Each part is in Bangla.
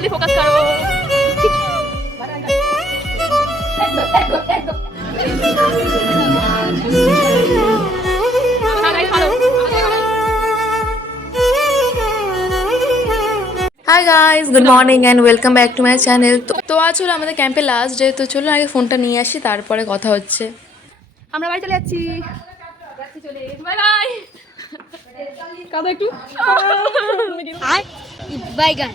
जल्दी फोकस करो। Hi guys, good morning and welcome back to my channel. তো আজ হলো আমাদের ক্যাম্পে লাস্ট ডে, তো চলুন আগে ফোনটা নিয়ে আসি, তারপরে কথা হচ্ছে। আমরা বাড়ি চলে যাচ্ছি, চলে বাই বাই। কাদা একটু বাইগান।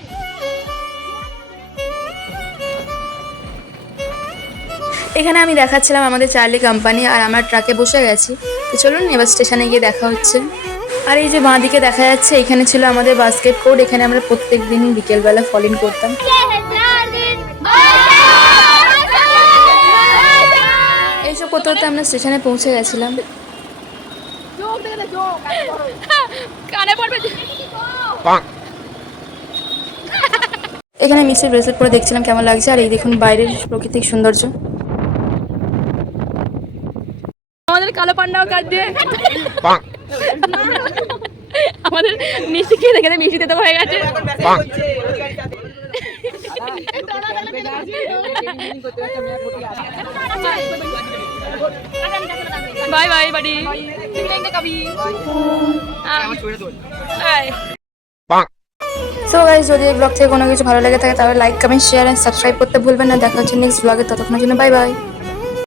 এখানে আমি দেখাচ্ছিলাম আমাদের চার্লি কোম্পানি, আর আমরা ট্রাকে বসে গেছি। তো চলুন এবার স্টেশনে গিয়ে দেখা হচ্ছে। আর এই যে বাঁ দিকে দেখা যাচ্ছে, এখানে ছিল আমাদের বাস্কেট কোর্ট। এখানে আমরা প্রত্যেক দিন বিকেলবেলা ফলিং করতাম। এইসব করতে করতে আমরা স্টেশনে পৌঁছে গেছিলাম। কানে পড়বে। এখানে মিক্সের ব্রেসলেট পরে দেখছিলাম কেমন লাগছে। আর এই দেখুন বাইরের প্রাকৃতিক সৌন্দর্য। আমাদের কালো পান্ডাও কাজ দিয়ে আমাদের মিষ্টি খেয়ে দেখে মিষ্টি দিতে হয়ে গেছে। বাই বাই বাড়ি। সো গাইস, যদি এই ব্লগ থেকে কোনো কিছু ভালো লেগে থাকে তাহলে like, comment, share and subscribe করতে ভুলবেন না। দেখা হচ্ছে নেক্সট ব্লগে, ততক্ষণের জন্য বাই বাই।